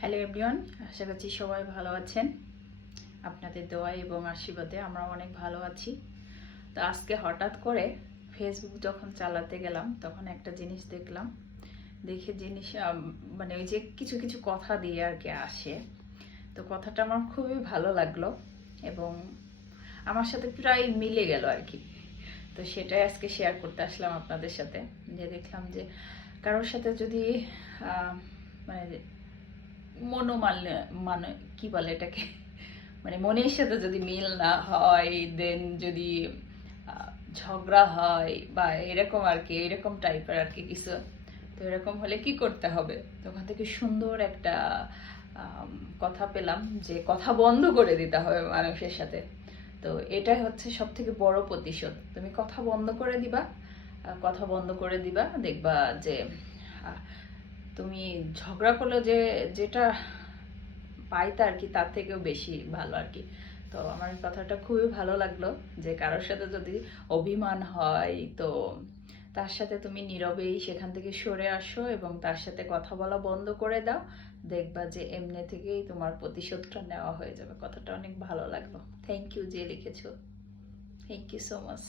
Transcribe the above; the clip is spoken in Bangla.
হ্যালো এভরিওয়ান, আশা করছি সবাই ভালো আছেন। আপনাদের দোয়া এবং আশীর্বাদে আমরা অনেক ভালো আছি। তো আজকে হঠাৎ করে ফেসবুক যখন চালাতে গেলাম তখন একটা জিনিস দেখলাম। দেখে জিনিস মানে ওই যে কিছু কিছু কথা দিয়ে আর কি আসে। তো কথাটা আমার খুবই ভালো লাগলো এবং আমার সাথে প্রায় মিলে গেল আর কি। তো সেটাই আজকে শেয়ার করতে আসলাম আপনাদের সাথে। যে দেখলাম যে কারোর সাথে যদি মানে মনোমাল্য মানে কি বলে এটাকে, মানে মনের সাথে যদি মিল না হয়, দেন যদি ঝগড়া হয় বা এরকম আর কি, এরকম টাইপের আর কি কিছু। তো এরকম হলে কি করতে হবে? তো ওখান থেকে সুন্দর একটা কথা পেলাম যে কথা বন্ধ করে দিতে হবে মানুষের সাথে। তো এটাই হচ্ছে সব থেকে বড় প্রতিশোধ। তুমি কথা বন্ধ করে দিবা, কথা বন্ধ করে দিবা, দেখবা যে তুমি ঝগড়া করলে যে যেটা পাইতে আর কি তার থেকেও বেশি ভালো আর কি। তো আমার এই কথাটা খুবই ভালো লাগলো যে কারোর সাথে যদি অভিমান হয় তো তার সাথে তুমি নীরবেই সেখান থেকে সরে আসো এবং তার সাথে কথা বলা বন্ধ করে দাও। দেখবা যে এমনি থেকেই তোমার প্রতিশোধটা নেওয়া হয়ে যাবে। কথাটা অনেক ভালো লাগলো। থ্যাংক ইউ যে লিখেছো। Thank you so much.